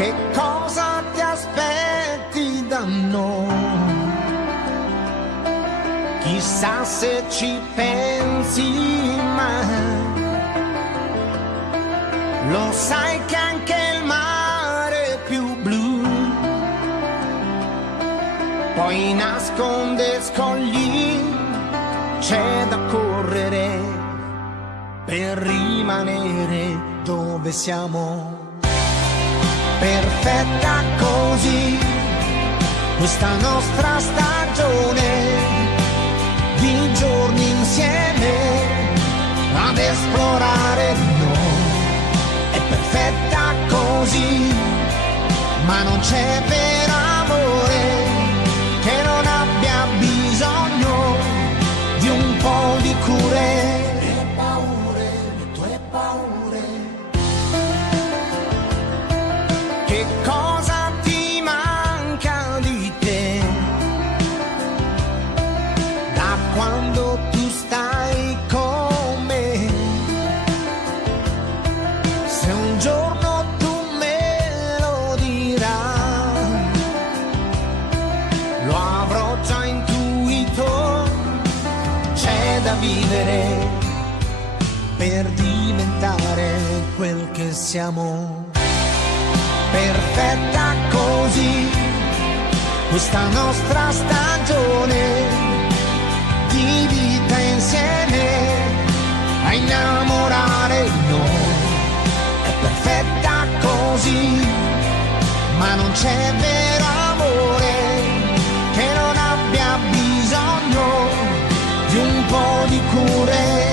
Che cosa ti aspetti da noi? Chissà se ci pensi mai. Lo sai che anche il mare è più blu poi nasconde scogli, c'è da correre per rimanere dove siamo. Perfetta così questa nostra stagione di giorni insieme ad esplorare noi. È perfetta così, ma non c'è vero amore che non abbia bisogno di un po' di cure. Che cosa ti manca di te da quando tu stai con me? Se un giorno tu me lo dirai, lo avrò già intuito, c'è da vivere per diventare quel che siamo. Perfetta così questa nostra stagione di vita insieme a innamorare noi. È perfetta così, ma non c'è vero amore che non abbia bisogno di un po' di cure.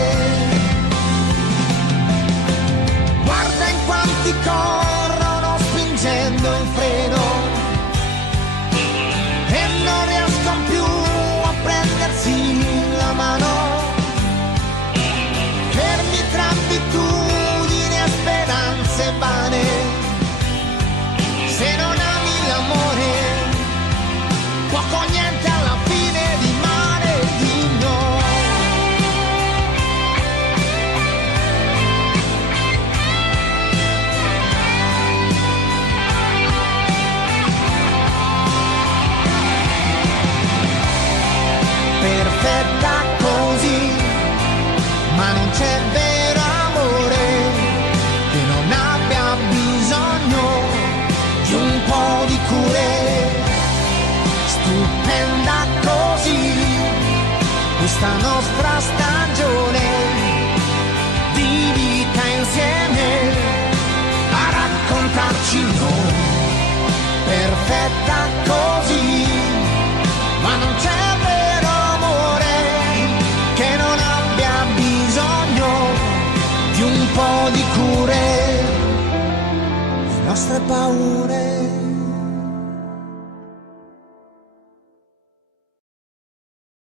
Guarda in quanti corrono spingendo il freno e non riescono più a prendersi la mano, fermi tra abitudini e speranze vane. Se non ami l'amore, poco o niente alla fine rimane di noi. Perfetta così, ma non c'è vero amore che non abbia bisogno di un po' di cure. Stupenda così questa nostra stagione di vita insieme a raccontarci noi. Perfetta così, ma non c'è vero amore che non abbia bisogno di un po' di cure. Le nostre paure